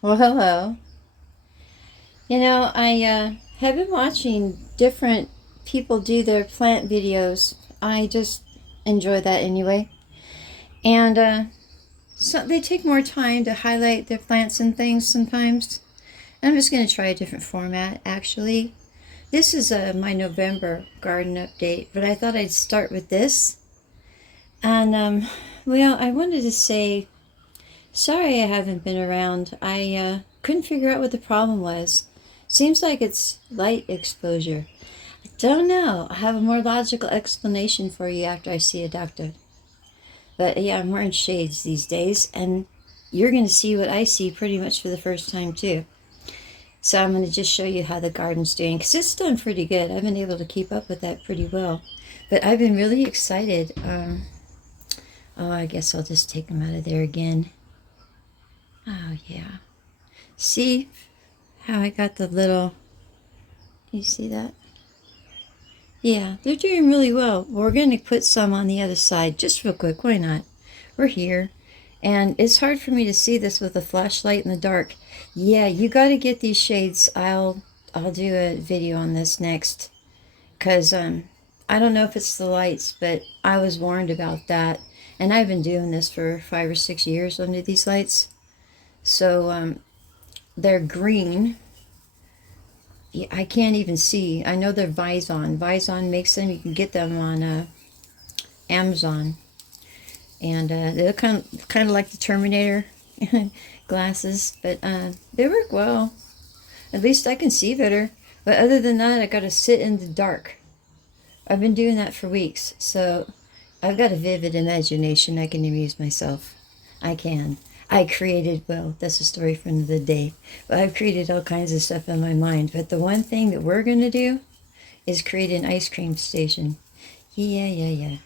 Well, hello. I have been watching different people do their plant videos. I just enjoy that anyway. And so they take more time to highlight their plants and things sometimes. I'm just going to try a different format actually. This is my November garden update, but I thought I'd start with this. And, well, I wanted to say sorry I haven't been around. I couldn't figure out what the problem was. Seems like it's light exposure. I don't know. I have a more logical explanation for you after I see a doctor. But yeah, I'm wearing shades these days, and you're going to see what I see pretty much for the first time, too. So I'm going to just show you how the garden's doing, because it's done pretty good. I've been able to keep up with that pretty well. But I've been really excited. Oh, I guess I'll just take them out of there again. Oh, yeah. See how I got the little, you see that? Yeah, they're doing really well. We're going to put some on the other side just real quick. Why not? We're here. And it's hard for me to see this with a flashlight in the dark. Yeah, you got to get these shades. I'll do a video on this next. Because I don't know if it's the lights, but I was warned about that. And I've been doing this for 5 or 6 years under these lights. So they're green. Yeah, I can't even see. I know they're Vison. Vison makes them. You can get them on Amazon, and they're kind of like the Terminator glasses, but they work well. At least I can see better. But other than that, I got to sit in the dark. I've been doing that for weeks, so I've got a vivid imagination. I can amuse myself. I can. I created, well, that's a story for another day, but I've created all kinds of stuff in my mind. But the one thing that we're going to do is create an ice cream station. Yeah, yeah, yeah.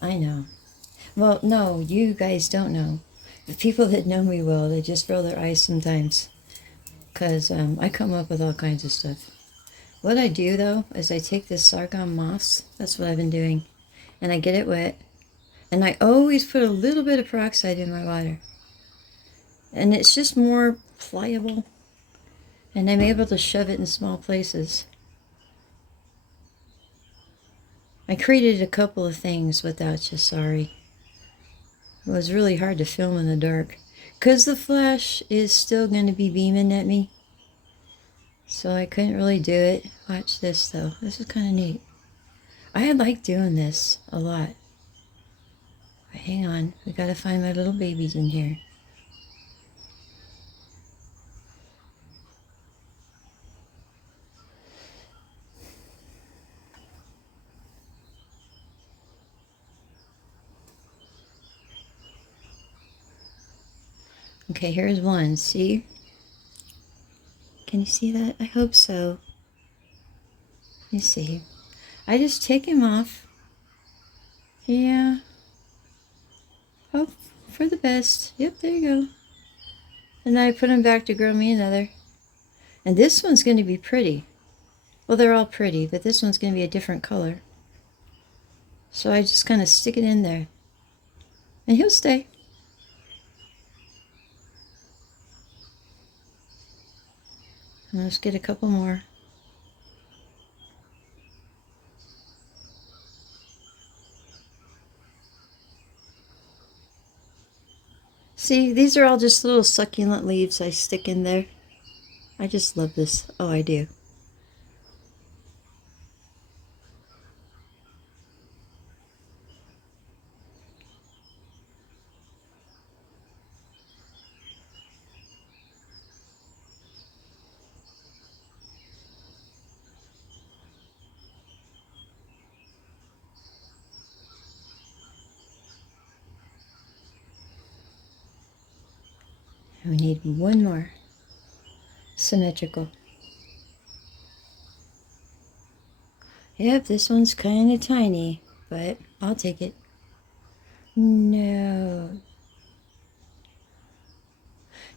I know. Well, no, you guys don't know. The people that know me will, they just roll their eyes sometimes. Because I come up with all kinds of stuff. What I do, though, is I take this Sargon Moss. That's what I've been doing. And I get it wet. And I always put a little bit of peroxide in my water. And it's just more pliable, and I'm able to shove it in small places. I created a couple of things without you, sorry. It was really hard to film in the dark because the flash is still going to be beaming at me, so I couldn't really do it. Watch this though. This is kind of neat. I like doing this a lot. But hang on, we gotta find my little babies in here. Okay, here's one. See? Can you see that? I hope so. You see. I just take him off. Yeah. Hope for the best. Yep, there you go. And then I put him back to grow me another. And this one's going to be pretty. Well, they're all pretty, but this one's going to be a different color. So I just kind of stick it in there. And he'll stay. And let's get a couple more. See, these are all just little succulent leaves I stick in there. I just love this. Oh, I do. And we need one more. Symmetrical. Yep, this one's kind of tiny, but I'll take it. No.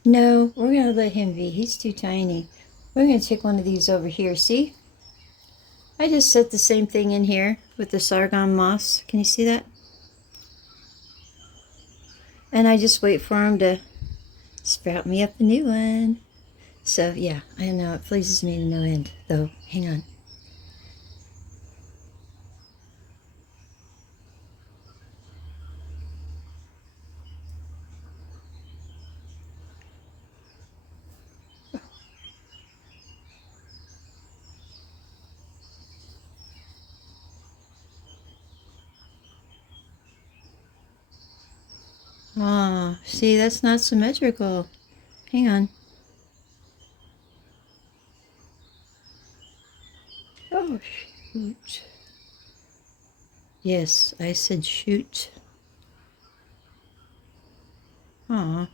No, we're going to let him be. He's too tiny. We're going to take one of these over here. See? I just set the same thing in here with the Sargon Moss. Can you see that? And I just wait for him to sprout me up a new one. So yeah, I know it pleases me to no end, though. Hang on. Oh, see, that's not symmetrical. Hang on. Oh, shoot. Yes, I said shoot. Aw.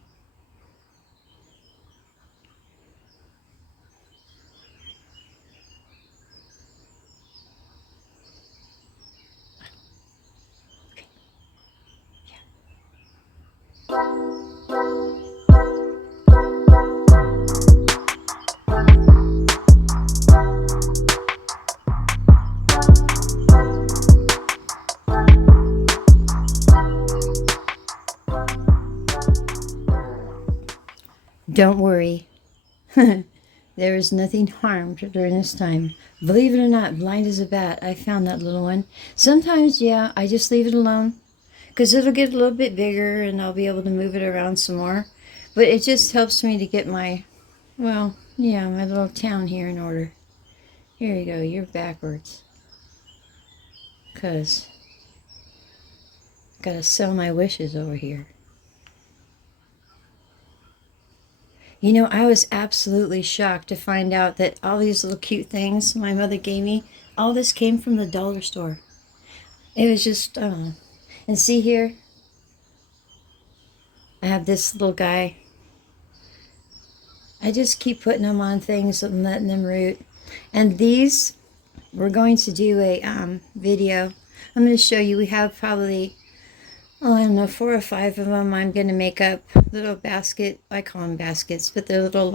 Don't worry. There is nothing harmed during this time. Believe it or not, blind as a bat, I found that little one. Sometimes, yeah, I just leave it alone because it'll get a little bit bigger and I'll be able to move it around some more. But it just helps me to get my, well, yeah, my little town here in order. Here you go, you're backwards. Because I gotta sell my wishes over here. You know, I was absolutely shocked to find out that all these little cute things my mother gave me, all this came from the dollar store. It was just, I don't know. And see here, I have this little guy. I just keep putting them on things and letting them root. And these, we're going to do a video. I'm going to show you, we have probably, oh, I don't know, 4 or 5 of them. I'm going to make up little basket, I call them baskets, but they're little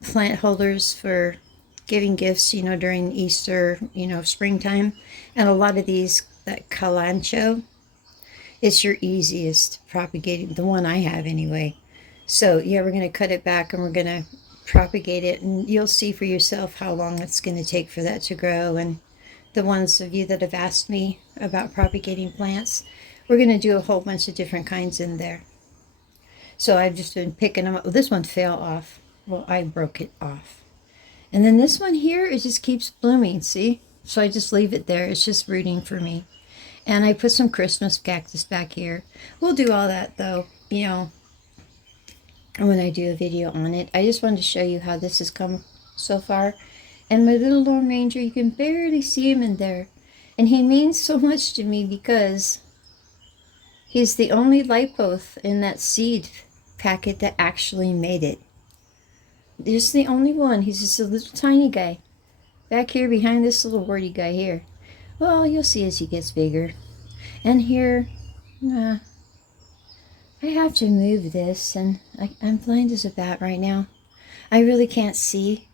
plant holders for giving gifts, you know, during Easter, you know, springtime. And a lot of these, that Colano, it's your easiest propagating, the one I have anyway. So yeah, we're going to cut it back and we're going to propagate it, and you'll see for yourself how long it's going to take for that to grow. And the ones of you that have asked me about propagating plants, we're going to do a whole bunch of different kinds in there. So I've just been picking them up. This one fell off. Well, I broke it off. And then this one here, it just keeps blooming, see? So I just leave it there. It's just rooting for me. And I put some Christmas cactus back here. We'll do all that though, you know, when I do a video on it. I just wanted to show you how this has come so far. And my little Lone Ranger, you can barely see him in there. And he means so much to me because he's the only lipoth in that seed packet that actually made it. There's the only one. He's just a little tiny guy. Back here behind this little warty guy here. Well, you'll see as he gets bigger. And here, I have to move this, and I'm blind as a bat right now. I really can't see.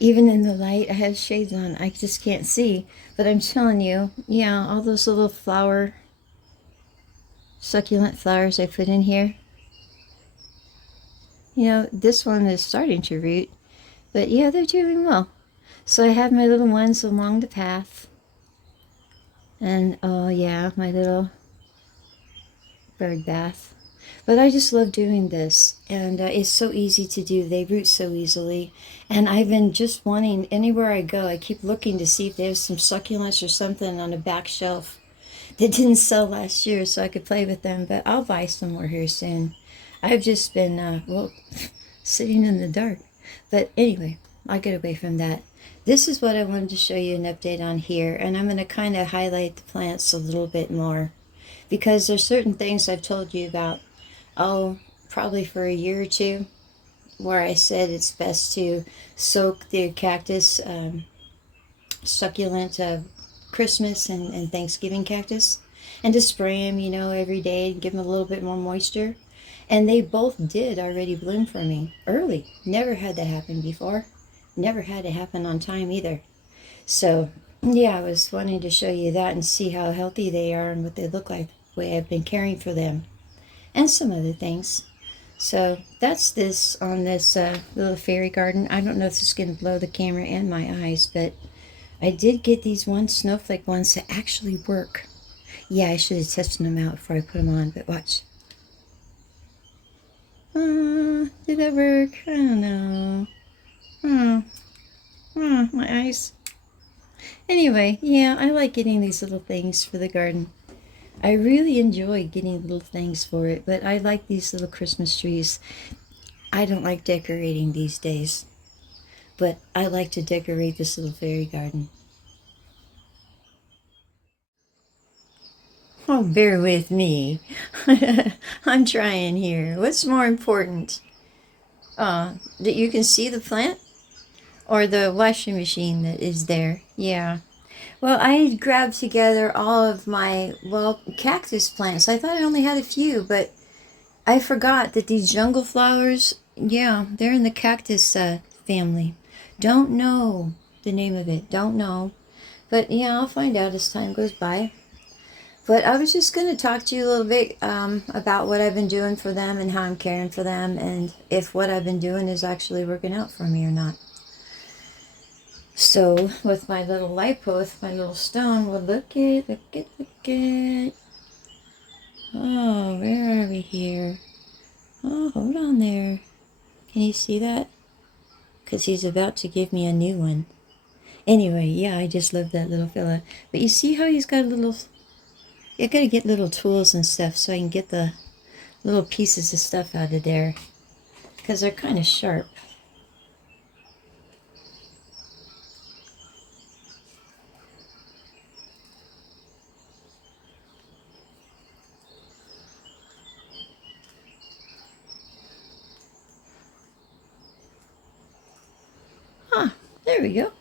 Even in the light, I have shades on. I just can't see. But I'm telling you, yeah, all those little succulent flowers I put in here. You know, this one is starting to root. But yeah, they're doing well. So I have my little ones along the path. And, oh yeah, my little bird bath. But I just love doing this, and it's so easy to do. They root so easily, and I've been just wanting, anywhere I go, I keep looking to see if they have some succulents or something on a back shelf that didn't sell last year so I could play with them, but I'll buy some more here soon. I've just been, well, sitting in the dark. But anyway, I'll get away from that. This is what I wanted to show you an update on here, and I'm going to kind of highlight the plants a little bit more, because there's certain things I've told you about, oh, probably for a year or two, where I said it's best to soak the cactus, succulent Christmas and Thanksgiving cactus, and to spray them, you know, every day and give them a little bit more moisture. And they both did already bloom for me early. Never had that happen before. Never had it happen on time either. So yeah, I was wanting to show you that and see how healthy they are and what they look like, the way I've been caring for them, and some other things. So that's this on this little fairy garden. I don't know if it's going to blow the camera and my eyes, but I did get these one snowflake ones that actually work. Yeah, I should have tested them out before I put them on, but watch. Did that work? I don't know. My eyes. Anyway, yeah, I like getting these little things for the garden. I really enjoy getting little things for it, but I like these little Christmas trees. I don't like decorating these days, but I like to decorate this little fairy garden. Oh, bear with me. I'm trying here. What's more important? That you can see the plant or the washing machine that is there? Yeah. Well, I grabbed together all of my, cactus plants. I thought I only had a few, but I forgot that these jungle flowers, yeah, they're in the cactus family. Don't know the name of it. Don't know. But yeah, I'll find out as time goes by. But I was just going to talk to you a little bit about what I've been doing for them and how I'm caring for them and if what I've been doing is actually working out for me or not. So with my little light post, my little stone, well, look at. Oh, where are we here? Oh, hold on there. Can you see that? Because he's about to give me a new one. Anyway, yeah, I just love that little fella. But you see how he's got a little... I gotta get little tools and stuff so I can get the little pieces of stuff out of there. Because they're kind of sharp. There we go.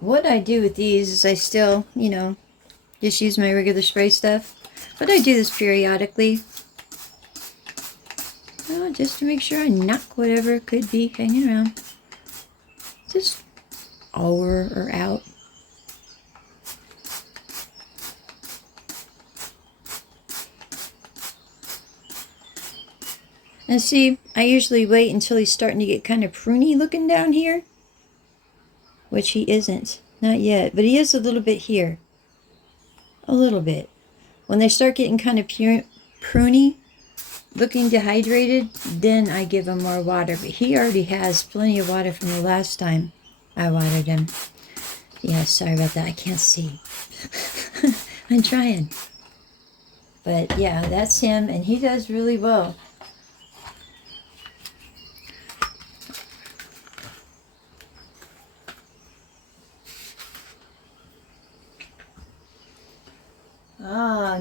What I do with these is I still, just use my regular spray stuff. But I do this periodically. Just to make sure I knock whatever could be hanging around. Just over or out. And see, I usually wait until he's starting to get kind of pruny looking down here. Which he isn't. Not yet. But he is a little bit here. A little bit. When they start getting kind of pruny, looking dehydrated, then I give him more water. But he already has plenty of water from the last time I watered him. Yeah, sorry about that. I can't see. I'm trying. But yeah, that's him. And he does really well.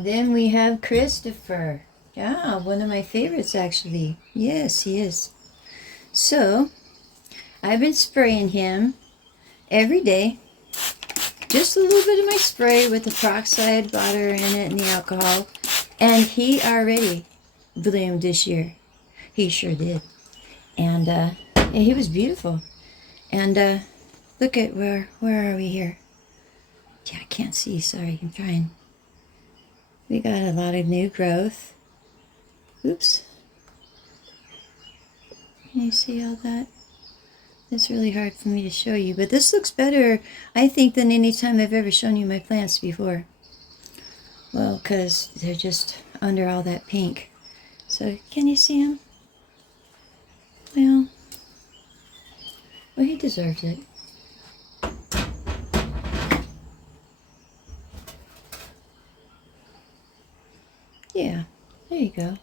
Then we have Christopher. Yeah, one of my favorites actually. Yes, he is. So, I've been spraying him every day. Just a little bit of my spray with the peroxide water in it and the alcohol. And he already bloomed this year. He sure did. And yeah, he was beautiful. And look at where are we here? Yeah, I can't see. Sorry, I'm trying. We got a lot of new growth. Oops. Can you see all that? It's really hard for me to show you, but this looks better, I think, than any time I've ever shown you my plants before. Well, because they're just under all that pink. So, can you see them? Well, he deserves it. Yeah, there you go.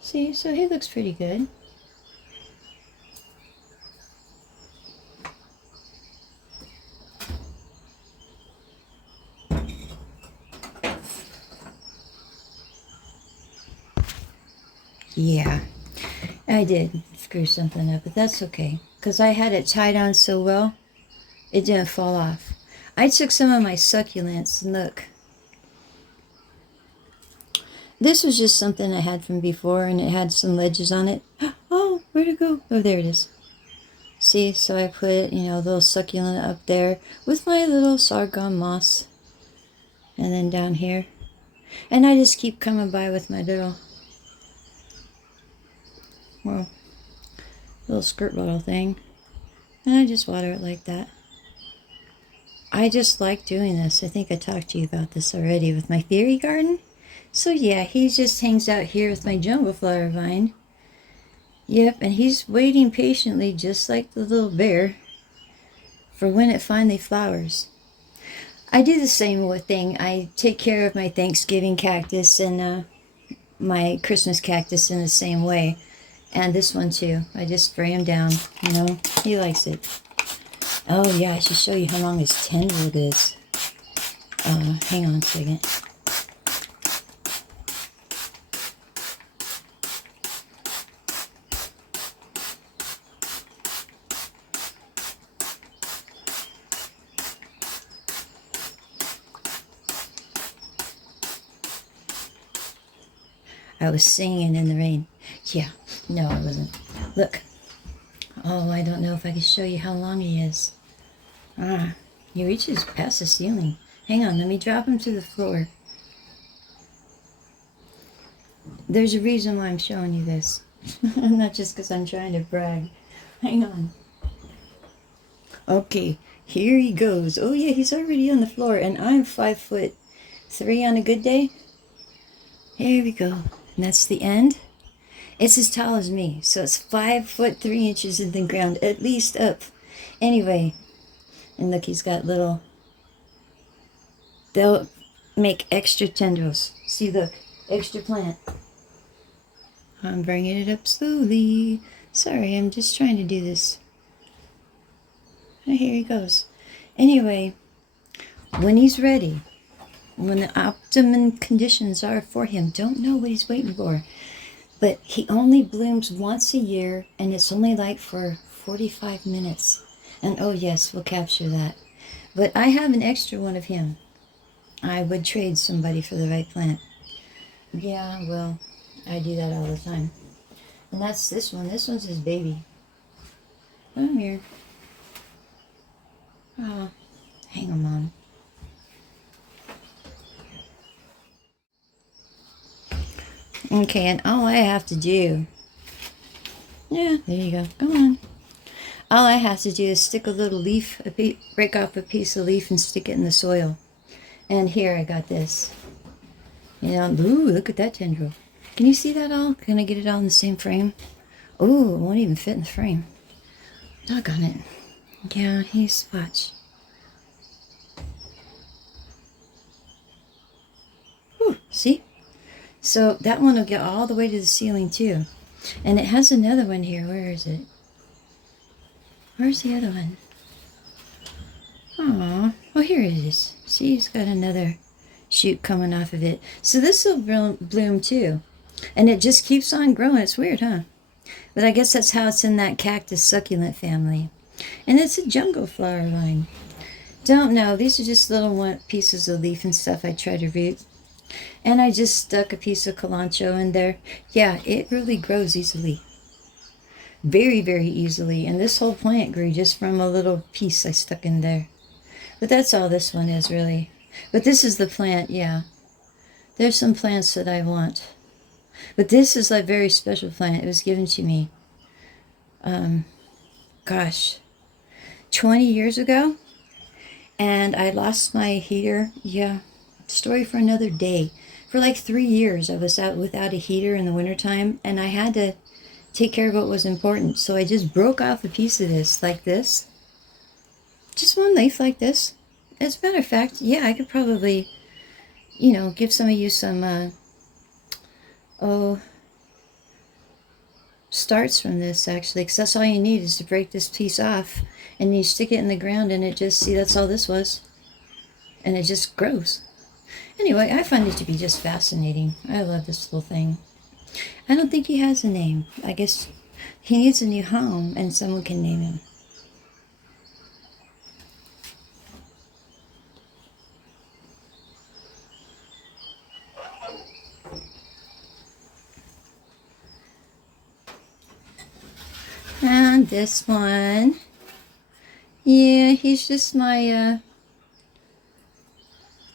See, so he looks pretty good. Yeah, I did screw something up, but that's okay. Because I had it tied on so well, it didn't fall off. I took some of my succulents, and look. This was just something I had from before, and it had some ledges on it. Oh, where'd it go? Oh, there it is. See, so I put, a little succulent up there with my little Sargon Moss. And then down here. And I just keep coming by with my little well, little squirt bottle thing. And I just water it like that. I just like doing this. I think I talked to you about this already with my theory garden. So yeah, he just hangs out here with my jungle flower vine. Yep, and he's waiting patiently, just like the little bear, for when it finally flowers. I do the same thing. I take care of my Thanksgiving cactus and my Christmas cactus in the same way. And this one too. I just spray him down, you know. He likes it. Oh yeah, I should show you how long his tendril is. Hang on a second. I was singing in the rain. Yeah, no, I wasn't. Look. Oh, I don't know if I can show you how long he is. He reaches past the ceiling. Hang on, let me drop him to the floor. There's a reason why I'm showing you this. Not just because I'm trying to brag. Hang on. Okay, here he goes. Oh yeah, he's already on the floor, and I'm 5'3" on a good day. Here we go. And that's the end. It's as tall as me, so it's 5'3" in the ground, at least up. Anyway, and look, he's got little. They'll make extra tendrils. See, look, extra plant. I'm bringing it up slowly. Sorry, I'm just trying to do this. And here he goes. Anyway, when he's ready, when the optimum conditions are for him, don't know what he's waiting for. But he only blooms once a year, and it's only like for 45 minutes. And oh yes, we'll capture that. But I have an extra one of him. I would trade somebody for the right plant. Yeah, well, I do that all the time. And that's this one. This one's his baby. Come here. Oh, hang him on. Okay, and all I have to do... Yeah, there you go. Come on. All I have to do is stick a little leaf, break off a piece of leaf and stick it in the soil. And here I got this. You know, ooh, look at that tendril. Can you see that all? Can I get it all in the same frame? Ooh, it won't even fit in the frame. Doggone it. Yeah, he's, watch. Ooh, see? So that one will get all the way to the ceiling too. And it has another one here. Where is it? Where's the other one? Aw. Oh, here it is. See, he's got another shoot coming off of it. So this will bloom too. And it just keeps on growing. It's weird, huh? But I guess that's how it's in that cactus succulent family. And it's a jungle flower vine. Don't know. These are just little pieces of leaf and stuff I try to root. And I just stuck a piece of Colano in there. Yeah, it really grows easily. Very, very easily. And this whole plant grew just from a little piece I stuck in there. But that's all this one is, really. But this is the plant, yeah. There's some plants that I want. But this is a very special plant. It was given to me, gosh, 20 years ago. And I lost my heater. Yeah, story for another day. For like 3 years, I was out without a heater in the wintertime. And I had to take care of what was important. So I just broke off a piece of this, like this. Just one leaf like this. As a matter of fact, yeah, I could probably, you know, give some of you some, starts from this, actually. Because that's all you need is to break this piece off. And you stick it in the ground and it just, see, that's all this was. And it just grows. Anyway, I find it to be just fascinating. I love this little thing. I don't think he has a name. I guess he needs a new home and someone can name him. And this one, yeah, he's just my,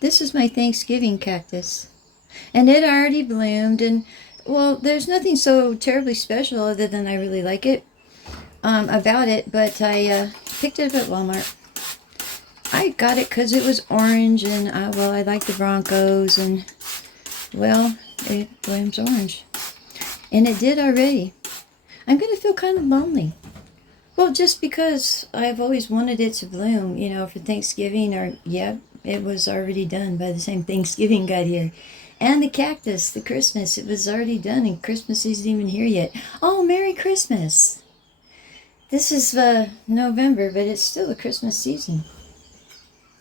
this is my Thanksgiving cactus. And it already bloomed, and Well, there's nothing so terribly special other than I really like it about it, but I picked it up at Walmart. I got it because it was orange, and well, I like the Broncos, and well, it blooms orange. And it did already. I'm going to feel kind of lonely. Well, just because I've always wanted it to bloom, you know, for Thanksgiving, or, yeah, it was already done by the time Thanksgiving got here. And the cactus, the Christmas, it was already done, and Christmas isn't even here yet. Oh, Merry Christmas! This is November, but it's still the Christmas season.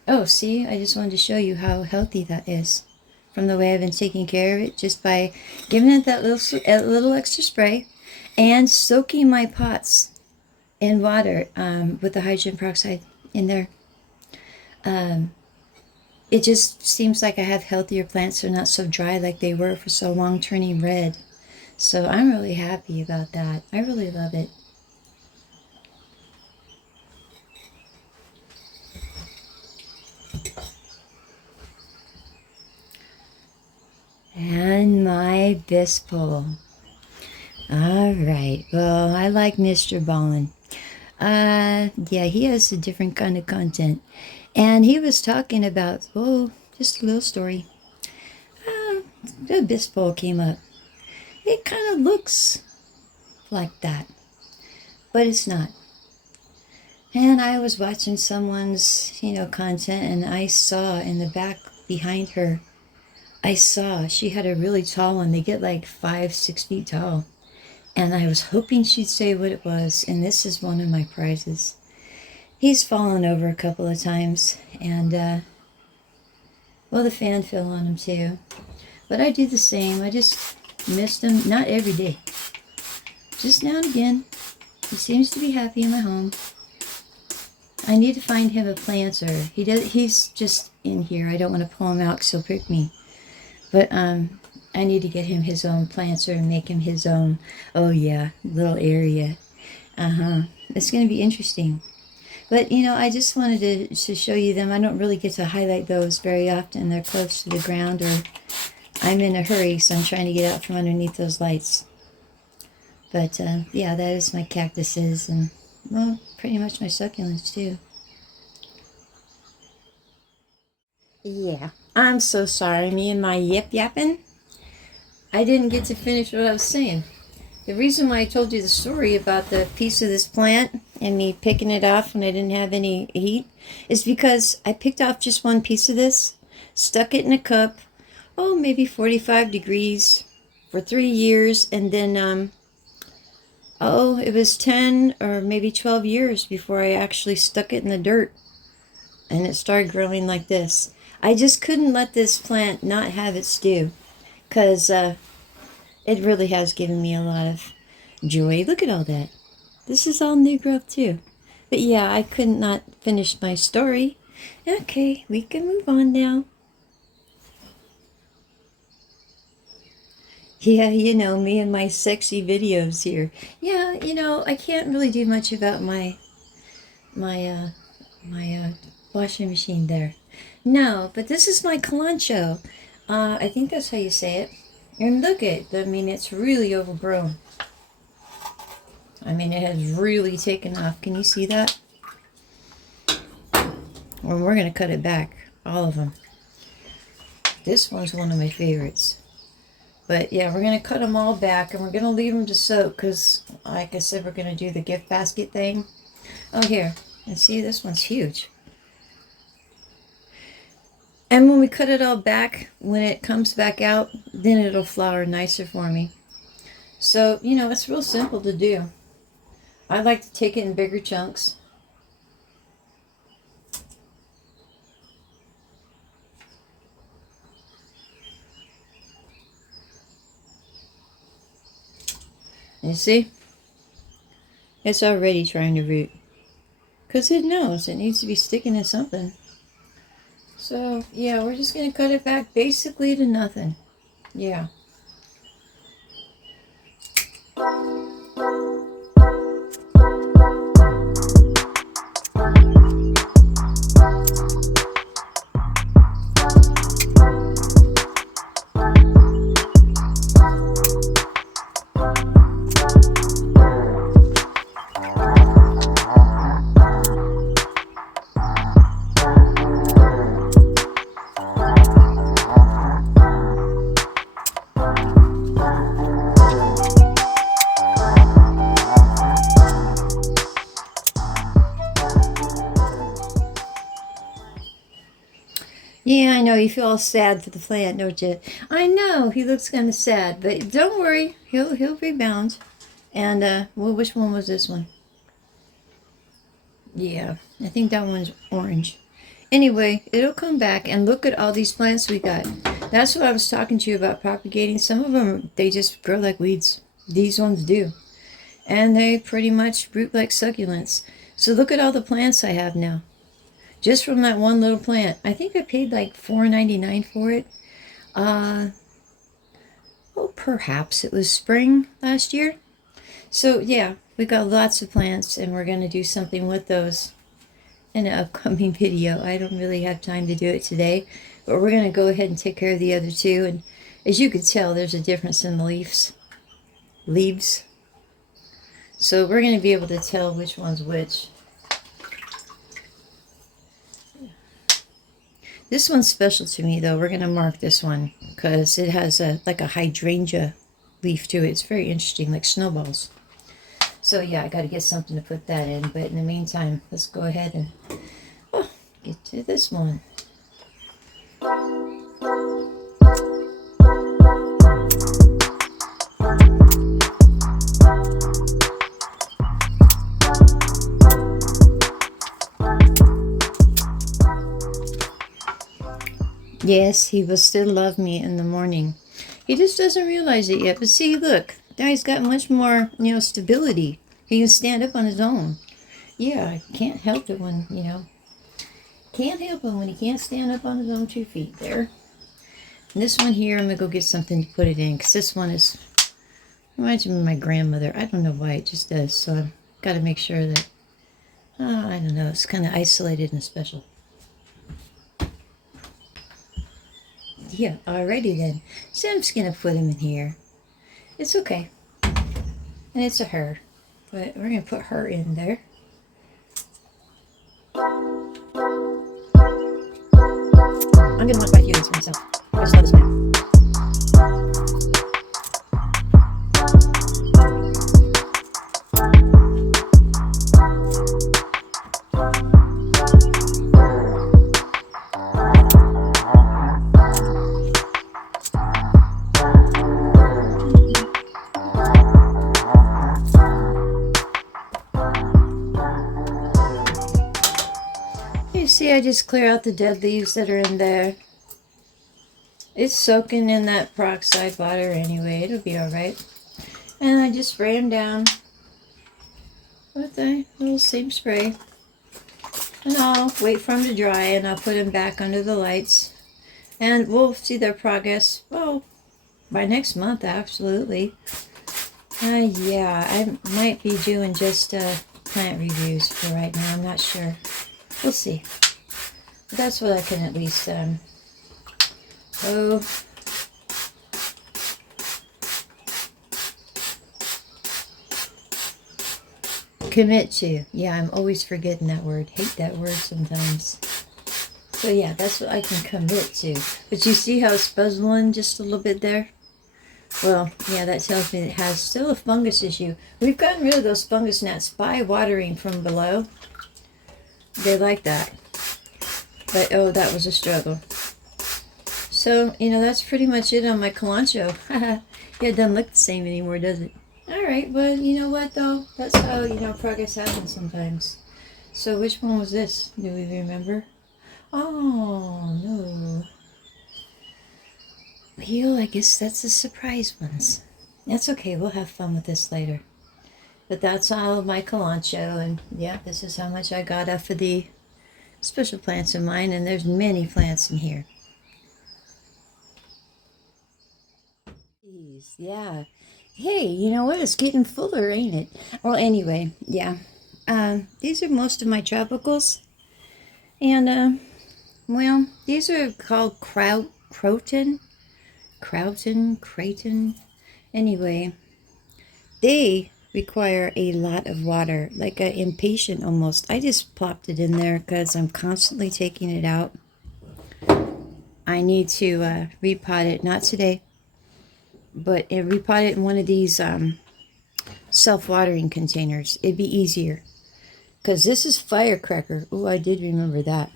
Oh, see, I just wanted to show you how healthy that is. From the way I've been taking care of it, just by giving it that little extra spray, and soaking my pots in water with the hydrogen peroxide in there. It just seems like I have healthier plants. They're not so dry like they were for so long, turning red. So I'm really happy about that. I really love it. And my Bispole. All right. Well, I like Mr. Ballin. Yeah, he has a different kind of content. And he was talking about, oh, just a little story. The Bispole came up. It kind of looks like that, but it's not. And I was watching someone's, content, and I saw in the back behind her, I saw she had a really tall one. They get like 5-6 feet tall. And I was hoping she'd say what it was, and this is one of my prizes. He's fallen over a couple of times, and, well, the fan fell on him too. But I do the same. I just missed him, not every day. Just now and again. He seems to be happy in my home. I need to find him a planter. He's just in here. I don't want to pull him out because he'll prick me. But, I need to get him his own planter and make him his own, oh yeah, little area. It's going to be interesting. But, I just wanted to show you them. I don't really get to highlight those very often. They're close to the ground, or I'm in a hurry, so I'm trying to get out from underneath those lights. But, yeah, that is my cactuses, and, well, pretty much my succulents, too. Yeah, I'm so sorry, me and my yapping. I didn't get to finish what I was saying. The reason why I told you the story about the piece of this plant and me picking it off when I didn't have any heat is because I picked off just one piece of this, stuck it in a cup, maybe 45 degrees for 3 years, and then, it was 10 or maybe 12 years before I actually stuck it in the dirt, and it started growing like this. I just couldn't let this plant not have its due, because it really has given me a lot of joy. Look at all that. This is all new growth too. But yeah, I could not finish my story. Okay, we can move on now. Yeah, me and my sexy videos here. Yeah, I can't really do much about my washing machine there. No, but this is my Colano. I think that's how you say it. And look at it. I mean, it's really overgrown. I mean, it has really taken off. Can you see that? Well, we're going to cut it back. All of them. This one's one of my favorites. But yeah, we're going to cut them all back, and we're going to leave them to soak because, like I said, we're going to do the gift basket thing. Oh, here. And see, this one's huge. And when we cut it all back, when it comes back out, then it'll flower nicer for me. So, it's real simple to do. I like to take it in bigger chunks. You see? It's already trying to root. Because it knows it needs to be sticking to something. So, yeah, we're just going to cut it back basically to nothing. Yeah. know, you feel all sad for the plant, don't you? I know, he looks kind of sad, but don't worry, he'll rebound. And, well, which one was this one? Yeah, I think that one's orange. Anyway, it'll come back, and look at all these plants we got. That's what I was talking to you about propagating. Some of them, they just grow like weeds. These ones do. And they pretty much root like succulents. So look at all the plants I have now. Just from that one little plant. I think I paid like $4.99 for it. Well, perhaps it was spring last year. So yeah, we got lots of plants, and we're going to do something with those in an upcoming video. I don't really have time to do it today, but we're going to go ahead and take care of the other two. And as you can tell, there's a difference in the leaves. So we're going to be able to tell which one's which. This one's special to me, though. We're going to mark this one because it has like a hydrangea leaf to it. It's very interesting, like snowballs. So yeah, I got to get something to put that in. But in the meantime, let's go ahead and get to this one. Yes, he will still love me in the morning. He just doesn't realize it yet. But see, look. Now he's got much more, stability. He can stand up on his own. Yeah, I can't help it when, can't help him when he can't stand up on his own 2 feet there. And this one here, I'm going to go get something to put it in. Because this one reminds me of my grandmother. I don't know why, it just does. So I've got to make sure that, I don't know, it's kind of isolated and special. Yeah, alrighty then. So I'm just going to put him in here. It's okay. And it's a her. But we're going to put her in there. I'm going to want quite a few of these for myself. I just love this one. You see, I just clear out the dead leaves that are in there. It's soaking in that peroxide water anyway. It'll be alright. And I just spray them down with the little same spray. And I'll wait for them to dry, and I'll put them back under the lights. And we'll see their progress, well, by next month, absolutely. Yeah, I might be doing just plant reviews for right now. I'm not sure. We'll see. But that's what I can at least, commit to. Yeah, I'm always forgetting that word. Hate that word sometimes. So yeah, that's what I can commit to. But you see how it's buzzing just a little bit there? Well, yeah, that tells me it has still a fungus issue. We've gotten rid of those fungus gnats by watering from below. They like that. But, oh, that was a struggle. So, that's pretty much it on my Colano. Yeah, it doesn't look the same anymore, does it? Alright, well, you know what, though? That's how, progress happens sometimes. So, which one was this? Do we remember? Oh, no. Well, I guess that's the surprise ones. That's okay, we'll have fun with this later. But that's all of my Colano, and yeah, this is how much I got off of the special plants of mine, and there's many plants in here. Yeah. Hey, you know what? It's getting fuller, ain't it? Well, anyway, yeah. These are most of my tropicals. And, well, these are called Croton. Croton. Anyway, they require a lot of water, like an impatient almost. I just plopped it in there because I'm constantly taking it out. I need to repot it, not today, but repot it in one of these self-watering containers. It'd be easier because this is firecracker. Oh, I did remember that.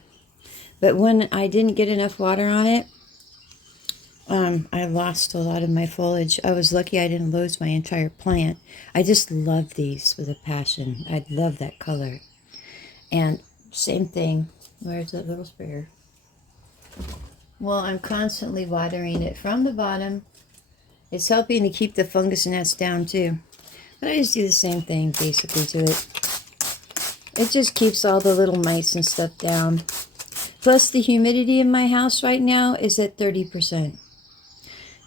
But when I didn't get enough water on it, I lost a lot of my foliage. I was lucky I didn't lose my entire plant. I just love these with a passion. I love that color. And same thing. Where's that little sprayer? Well, I'm constantly watering it from the bottom. It's helping to keep the fungus gnats down too. But I just do the same thing basically to it. It just keeps all the little mites and stuff down. Plus the humidity in my house right now is at 30%.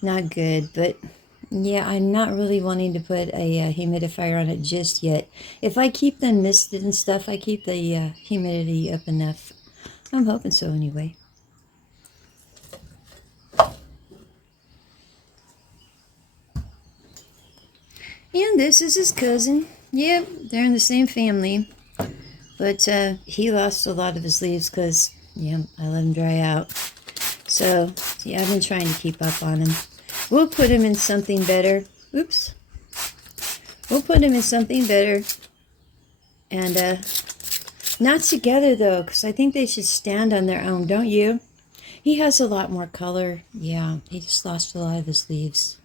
Not good, but yeah, I'm not really wanting to put a humidifier on it just yet. If I keep them misted and stuff, I keep the humidity up enough. I'm hoping so anyway. And this is his cousin. Yep, they're in the same family. But he lost a lot of his leaves because, yeah, I let him dry out. So, yeah, I've been trying to keep up on him. We'll put him in something better. Oops. We'll put him in something better. And, not together, though, because I think they should stand on their own, don't you? He has a lot more color. Yeah, he just lost a lot of his leaves.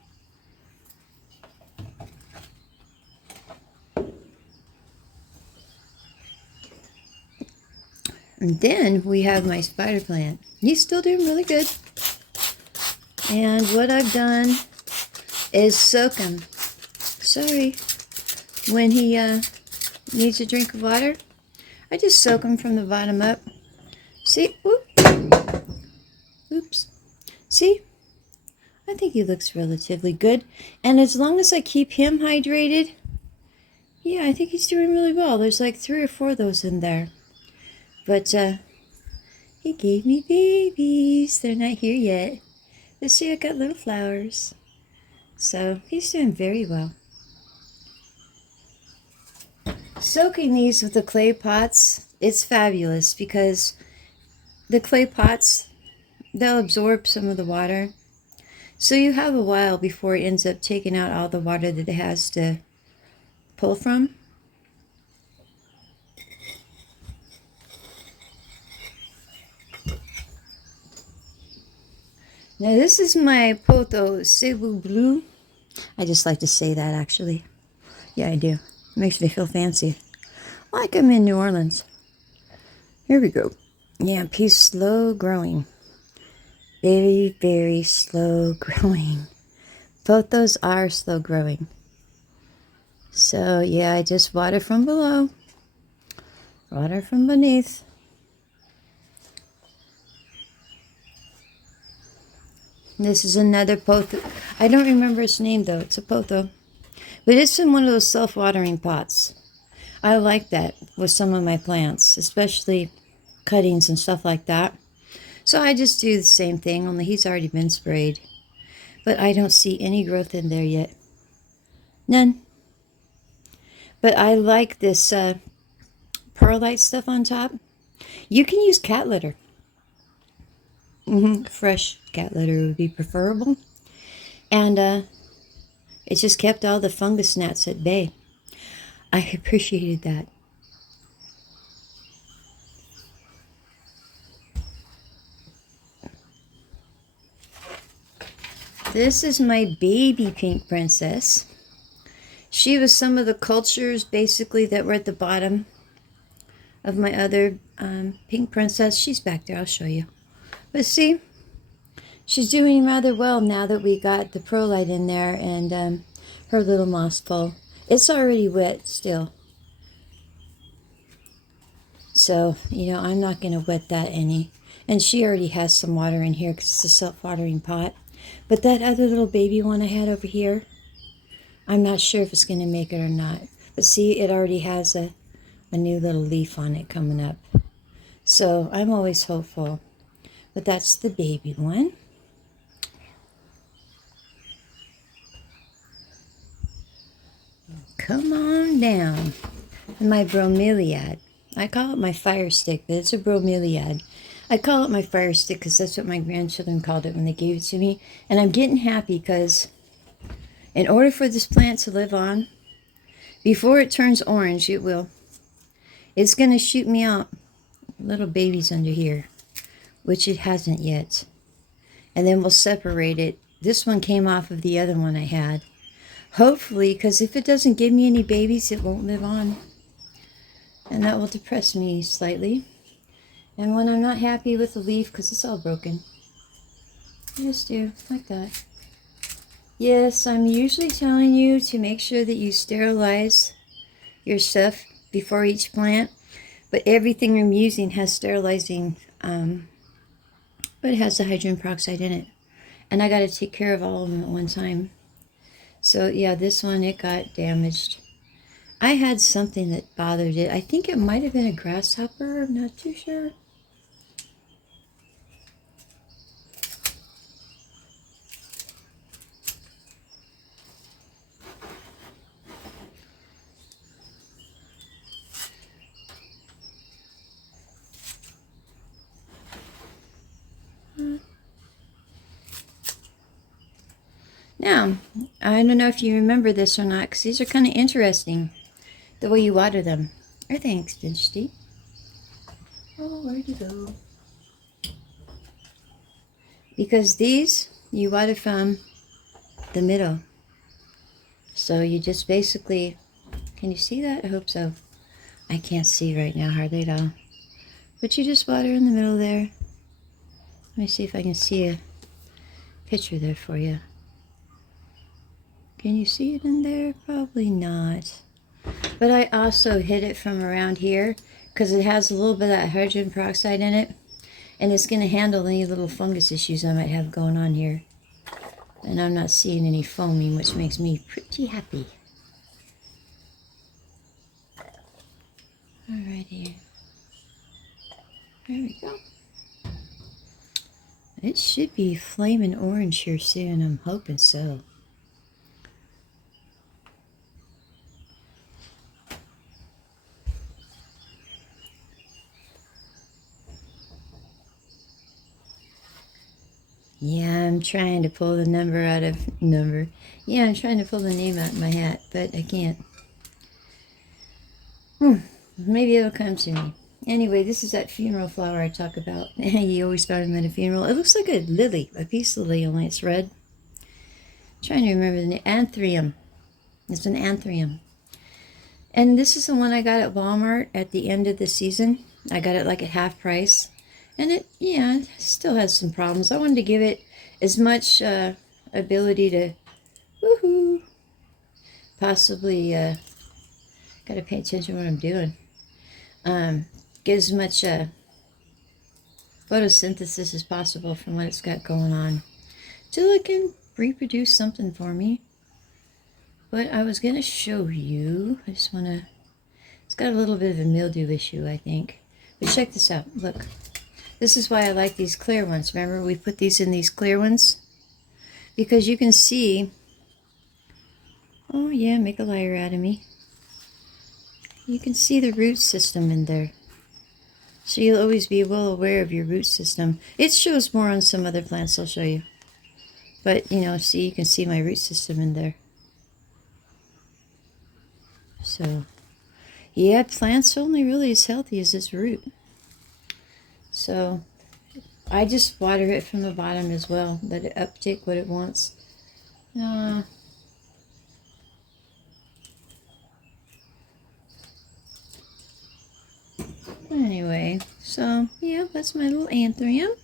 And then we have my spider plant. He's still doing really good. And what I've done is soak him. Sorry. When he needs a drink of water, I just soak him from the bottom up. See? Oops. See? I think he looks relatively good. And as long as I keep him hydrated, yeah, I think he's doing really well. There's like 3 or 4 of those in there. But he gave me babies. They're not here yet. But see, I got little flowers. So he's doing very well. Soaking these with the clay pots, it's fabulous because the clay pots, they'll absorb some of the water. So you have a while before it ends up taking out all the water that it has to pull from. Now this is my Poto Cebu Blue. I just like to say that actually. Yeah, I do. Makes me feel fancy. Like I'm in New Orleans. Here we go. Yeah, he's slow growing. Very, very slow growing. Potos are slow growing. So yeah, I just water from below. Water from beneath. This is another Poto. I don't remember its name though. It's a Poto. But it's in one of those self-watering pots. I like that with some of my plants, especially cuttings and stuff like that. So I just do the same thing, only he's already been sprayed. But I don't see any growth in there yet. None. But I like this perlite stuff on top. You can use cat litter. Fresh cat litter would be preferable. And it just kept all the fungus gnats at bay. I appreciated that. This is my baby pink princess. She was some of the cultures basically that were at the bottom of my other pink princess. She's back there, I'll show you. But see, she's doing rather well now that we got the perlite in there and her little moss pole. It's already wet still. So, you know, I'm not going to wet that any. And she already has some water in here because it's a self-watering pot. But that other little baby one I had over here, I'm not sure if it's going to make it or not. But see, it already has a new little leaf on it coming up. So I'm always hopeful. But that's the baby one. Come on down. And my bromeliad. I call it my fire stick, but it's a bromeliad. I call it my fire stick because that's what my grandchildren called it when they gave it to me. And I'm getting happy because in order for this plant to live on, before it turns orange, it's going to shoot me out little babies under here. which it hasn't yet. And then we'll separate it. This one came off of the other one I had. Hopefully, because if it doesn't give me any babies, it won't live on. And that will depress me slightly. And when I'm not happy with the leaf, because it's all broken, I just do like that. Yes, I'm usually telling you to make sure that you sterilize your stuff before each plant. But everything I'm using has sterilizing, but it has the hydrogen peroxide in it. And I got to take care of all of them at one time. So yeah, this one, it got damaged. I had something that bothered it. I think it might have been a grasshopper. I'm not too sure. Now, I don't know if you remember this or not, because these are kind of interesting, the way you water them. Are they interesting? Oh, where'd you go? Because these, you water from the middle. So you just basically, can you see that? I hope so. I can't see right now hardly at all. But you just water in the middle there. Let me see if I can see a picture there for you. Can you see it in there? Probably not. But I also hit it from around here because it has a little bit of that hydrogen peroxide in it. And it's going to handle any little fungus issues I might have going on here. And I'm not seeing any foaming, which makes me pretty happy. Alrighty. There we go. It should be flaming orange here soon. I'm hoping so. Yeah, I'm trying to pull the number out of Yeah, I'm trying to pull the name out of my hat, but I can't. Maybe it'll come to me. Anyway, this is that funeral flower I talk about. You always found them at a funeral. It looks like a lily, a peace lily, only it's red. I'm trying to remember the name. Anthurium. It's an anthurium. And this is the one I got at Walmart at the end of the season. I got it like at half price. And it, yeah, it still has some problems. I wanted to give it as much ability to, woohoo, possibly, got to pay attention to what I'm doing. Get as much photosynthesis as possible from what it's got going on, till it can reproduce something for me. But I was going to show you, I just want to, it's got a little bit of a mildew issue, I think. But check this out, look. This is why I like these clear ones. Remember, we put these in these clear ones? Because you can see, oh yeah, make a liar out of me. You can see the root system in there. So you'll always be well aware of your root system. It shows more on some other plants I'll show you. But, you know, see, you can see my root system in there. So, yeah, plants only really as healthy as its root. So, I just water it from the bottom as well. Let it uptake what it wants. Anyway, so, yeah, that's my little anthurium.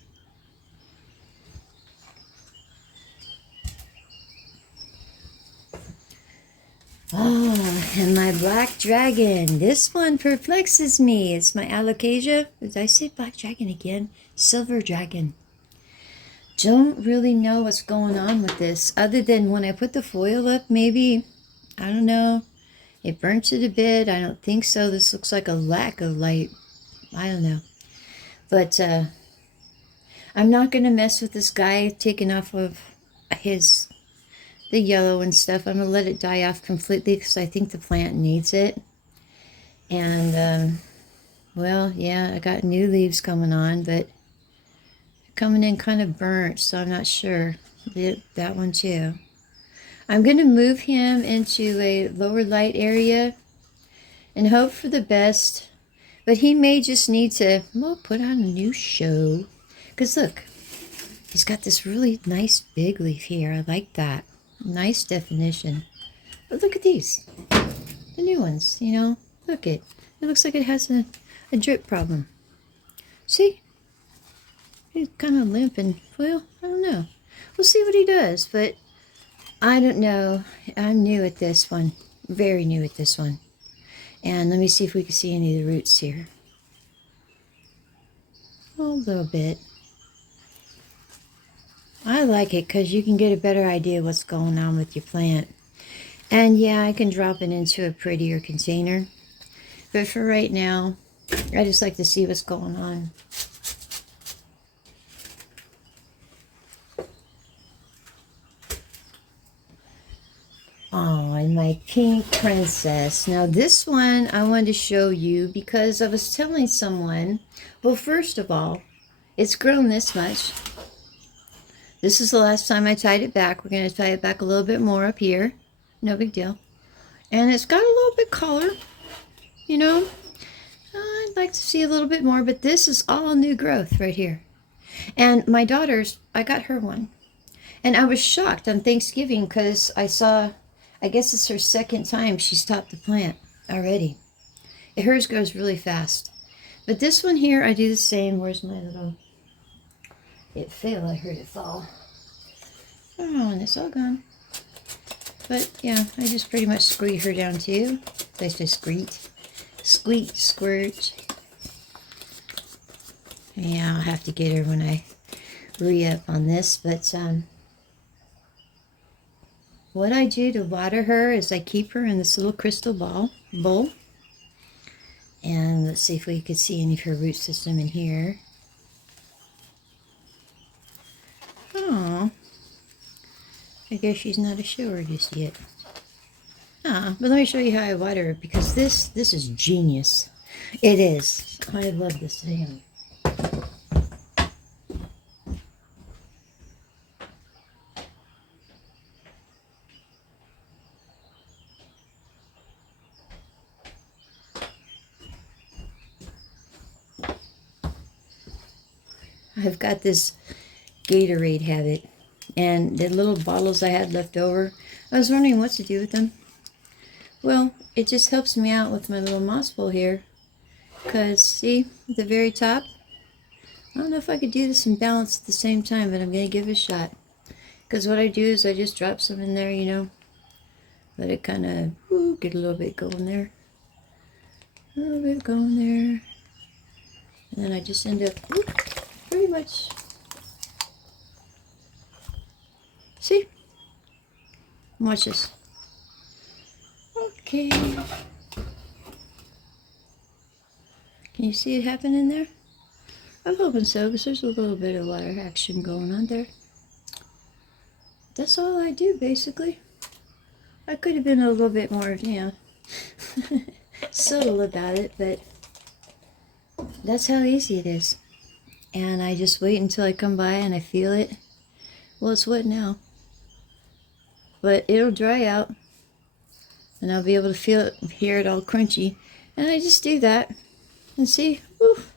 Oh, and my black dragon. This one perplexes me. It's my alocasia. Did I say black dragon again? Silver dragon. Don't really know what's going on with this, other than when I put the foil up, maybe, I don't know, it burnt it a bit. I don't think so. This looks like a lack of light. I don't know. But I'm not going to mess with this guy taking off of the yellow and stuff. I'm going to let it die off completely because I think the plant needs it. And, well, yeah, I got new leaves coming on, but coming in kind of burnt, so I'm not sure. That one too. I'm going to move him into a lower light area and hope for the best. But he may just need to, well, put on a new show. Because look, he's got this really nice big leaf here. I like that. Nice definition. But look at these. The new ones, you know. Look it. It looks like it has a drip problem. See? He's kind of limp and, well, I don't know. We'll see what he does, but I don't know. I'm new at this one. Very new at this one. And let me see if we can see any of the roots here. A little bit. I like it because you can get a better idea what's going on with your plant. And yeah, I can drop it into a prettier container. But for right now, I just like to see what's going on. Oh, and my pink princess. Now this one I wanted to show you because I was telling someone, well, first of all, it's grown this much. This is the last time I tied it back. We're going to tie it back a little bit more up here. No big deal. And it's got a little bit color, you know. I'd like to see a little bit more, but this is all new growth right here. And my daughter's, I got her one. And I was shocked on Thanksgiving because I saw, I guess it's her second time she stopped the plant already. Hers goes really fast. But this one here, I do the same. Where's my little... It fell. I heard it fall. Oh, and it's all gone. But yeah, I just pretty much squeeze her down too. I say squeak, squirt. Yeah, I'll have to get her when I re-up on this. But what I do to water her is I keep her in this little crystal bowl. And let's see if we could see any of her root system in here. Oh, I guess she's not a shower just yet. Ah, but let me show you how I water her because this is genius. It is. I love this thing. I've got this Gatorade habit, and the little bottles I had left over, I was wondering what to do with them. Well, it just helps me out with my little moss bowl here, because see, at the very top, I don't know if I could do this and balance at the same time, but I'm going to give it a shot. Because what I do is I just drop some in there, you know, let it kind of get a little bit going there. A little bit going there. And then I just end up pretty much. See? Watch this. Okay. Can you see it happen in there? I'm hoping so, because there's a little bit of water action going on there. That's all I do, basically. I could have been a little bit more, you know, subtle about it, but that's how easy it is. And I just wait until I come by and I feel it. Well, it's wet now, but it'll dry out and I'll be able to feel it, hear it all crunchy. And I just do that and see, woof.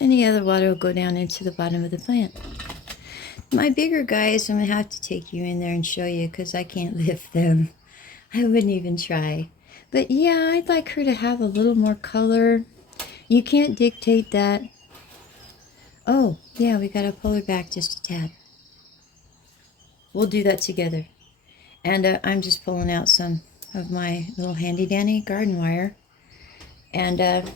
Any other water will go down into the bottom of the plant. My bigger guys, I'm going to have to take you in there and show you because I can't lift them. I wouldn't even try. But yeah, I'd like her to have a little more color. You can't dictate that. Oh, yeah, we got to pull her back just a tad. We'll do that together. And I'm just pulling out some of my little handy-dandy garden wire. And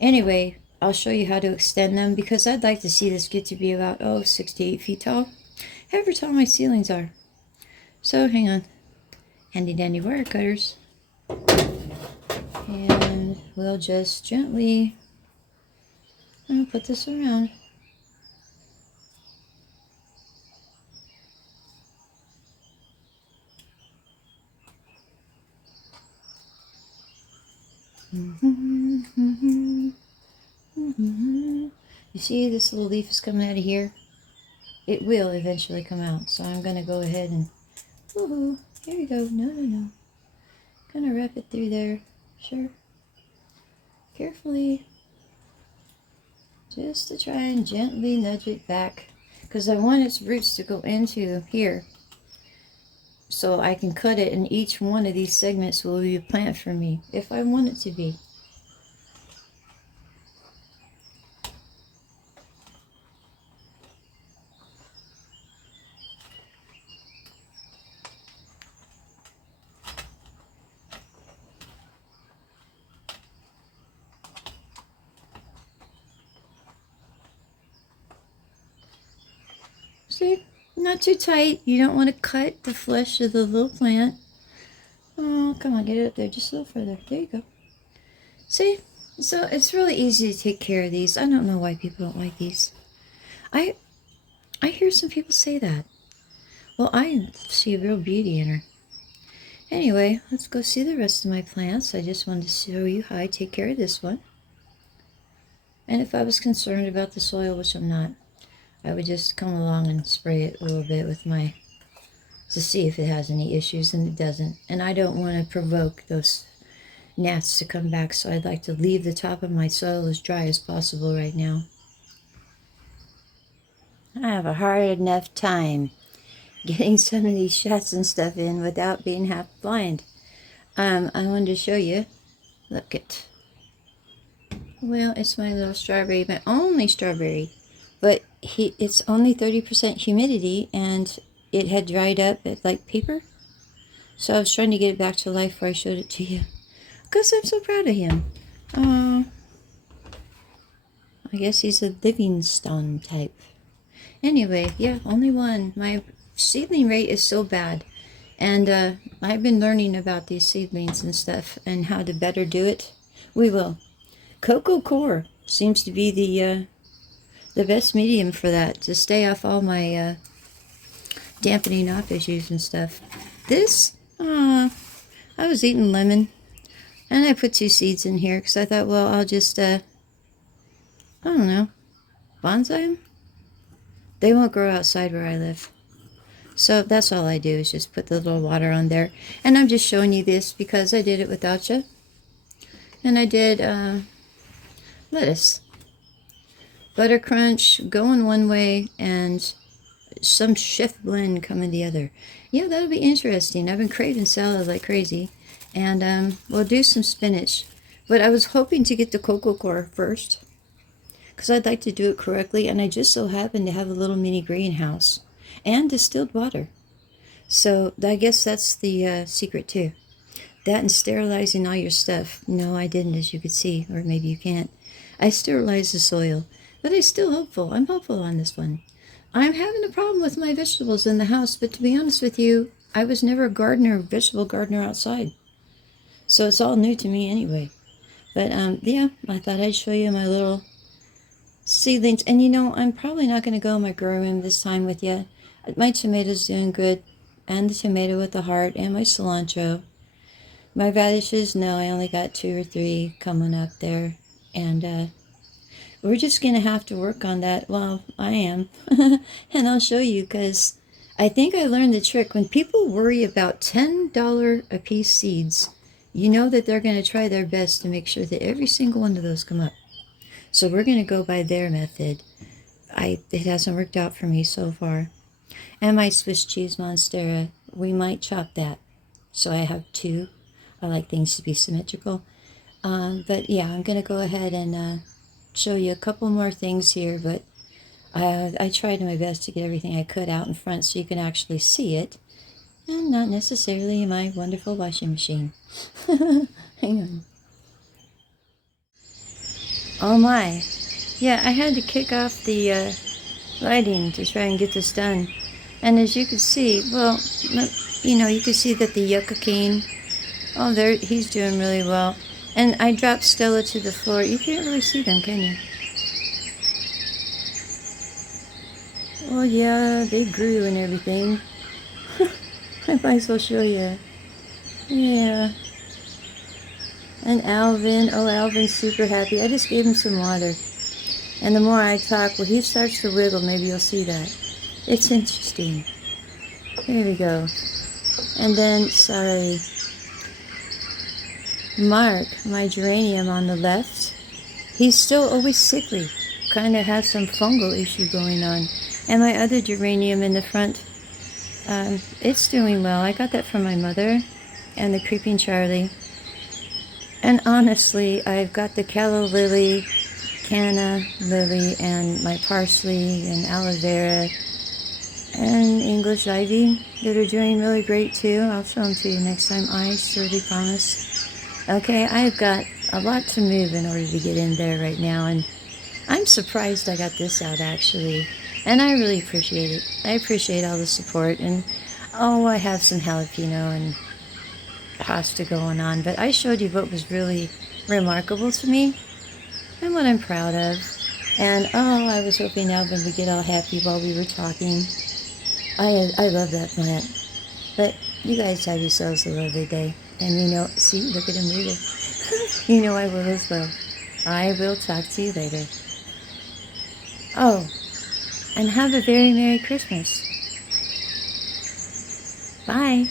anyway, I'll show you how to extend them because I'd like to see this get to be about, 6 to 8 feet tall. However tall my ceilings are. So, hang on. Handy-dandy wire cutters. And we'll just gently put this around. You see this little leaf is coming out of here? It will eventually come out. So I'm going to go ahead and, here we go. No. Kind of wrap it through there. Sure. Carefully. just to try and gently nudge it back, because I want its roots to go into here so I can cut it, and each one of these segments will be a plant for me if I want it to be. See, not too tight. You don't want to cut the flesh of the little plant. Oh, come on, get it up there just a little further. There you go. See, so it's really easy to take care of these. I don't know why people don't like these. I hear some people say that. Well, I see a real beauty in her. Anyway, let's go see the rest of my plants. I just wanted to show you how I take care of this one. And if I was concerned about the soil, which I'm not, I would just come along and spray it a little bit with my, to see if it has any issues, and it doesn't. And I don't want to provoke those gnats to come back, so I'd like to leave the top of my soil as dry as possible right now. I have a hard enough time getting some of these shots and stuff in without being half blind. I wanted to show you, look it. Well, it's my little strawberry, my only strawberry. But it's only 30% humidity, and it had dried up like paper. So I was trying to get it back to life before I showed it to you, because I'm so proud of him. I guess he's a Livingstone type. Anyway, yeah, only one. My seedling rate is so bad. And I've been learning about these seedlings and stuff and how to better do it. We will. Cocoa Core seems to be the best medium for that, to stay off all my dampening off issues and stuff. This, I was eating lemon, and I put 2 seeds in here because I thought, well, I'll just, I don't know, bonsai them? They won't grow outside where I live. So that's all I do, is just put the little water on there. And I'm just showing you this because I did it without you. And I did lettuce. Butter crunch going one way and some chef blend coming the other. Yeah, that'll be interesting. I've been craving salad like crazy. And we'll do some spinach. But I was hoping to get the cocoa core first, because I'd like to do it correctly. And I just so happen to have a little mini greenhouse and distilled water. So I guess that's the secret too. That and sterilizing all your stuff. No, I didn't, as you could see, or maybe you can't. I sterilized the soil. But I'm still hopeful. I'm hopeful on this one. I'm having a problem with my vegetables in the house, but to be honest with you, I was never a gardener, vegetable gardener outside. So it's all new to me anyway. But yeah, I thought I'd show you my little seedlings. And you know, I'm probably not going to go in my grow room this time with you. My tomatoes doing good, and the tomato with the heart, and my cilantro. My radishes, no, I only got 2 or 3 coming up there. And we're just going to have to work on that. Well, I am. And I'll show you, because I think I learned the trick. When people worry about $10 a piece seeds, you know that they're going to try their best to make sure that every single one of those come up. So we're going to go by their method. It hasn't worked out for me so far. And my Swiss cheese monstera, we might chop that. So I have 2. I like things to be symmetrical. But yeah, I'm going to go ahead and show you a couple more things here, but I tried my best to get everything I could out in front so you can actually see it, and not necessarily in my wonderful washing machine. Hang on. Oh my. Yeah, I had to kick off the lighting to try and get this done. And as you can see, well, you know, you can see that the yucca cane, oh, there, he's doing really well. And I dropped Stella to the floor. You can't really see them, can you? Oh yeah, they grew and everything. I might as well show you. Yeah. And Alvin, oh, Alvin's super happy. I just gave him some water. And the more I talk, well, he starts to wiggle. Maybe you'll see that. It's interesting. There we go. And then, sorry, Mark, my geranium on the left, he's still always sickly. kind of has some fungal issue going on. And my other geranium in the front, it's doing well. I got that from my mother and the Creeping Charlie. And honestly, I've got the calla lily, canna lily, and my parsley and aloe vera and English ivy that are doing really great too. I'll show them to you next time, I surely promise. Okay, I've got a lot to move in order to get in there right now, and I'm surprised I got this out actually, and I really appreciate it. I appreciate all the support, and oh, I have some jalapeno and hosta going on, but I showed you what was really remarkable to me and what I'm proud of. And oh, I was hoping Alvin would get all happy while we were talking. I love that plant. But you guys have yourselves a lovely day. And you know, see, look at him moving. You know I will as well. I will talk to you later. Oh, and have a very Merry Christmas. Bye.